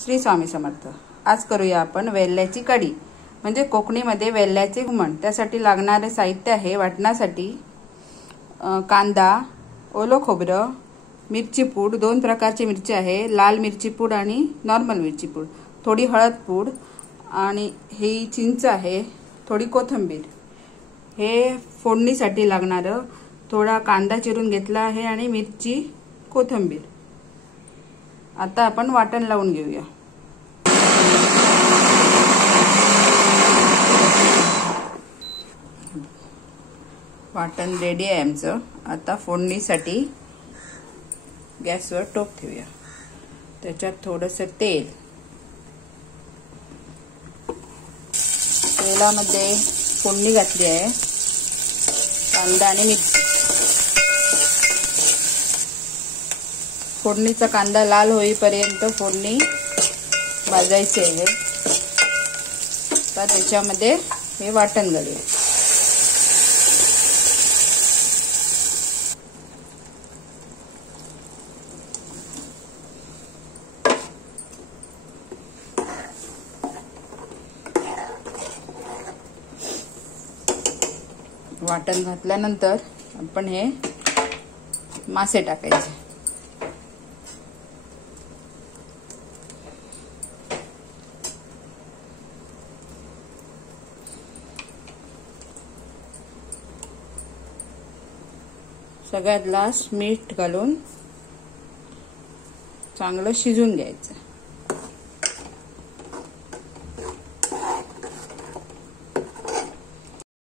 श्री स्वामी समर्थ। आज करूया आपण वेल्ल्याची कढी म्हणजे कोकणीमध्ये वेल्ल्याचे घुमण। त्यासाठी लागणारे साहित्य आहे वाटणासाठी कांदा, ओलं खोबरं, मिरची पूड, 2 प्रकारची मिरची आहे, लाल मिरची पूड आणि नॉर्मल मिरची पूड, थोडी हळद पूड आणि ही चिंच आहे, थोडी कोथिंबीर। हे फोडणीसाठी लागणार थोडा कांदा चिरून घेतला आहे आणि मिरची, कोथिंबीर। आता आपण वाटण लावून घेऊया। वाटण रेडी आहे आमचं। आता फोडणीसाठी गॅसवर टोप ठेवूया, त्याच्यात थोडंसं तेलामध्ये फोडणी घातली आहे, कांदा आणि मिरची। फोडणीचा कांदा लाल होईपर्यंत फोडणी भाजायची आहे। आता त्याच्यामध्ये हे वाटण घालूया। वाटण घातल्यानंतर आपण हे मासे टाकायचे। सगळ्यात लास्ट मीठ घालून चांगलं शिजून घ्यायचं।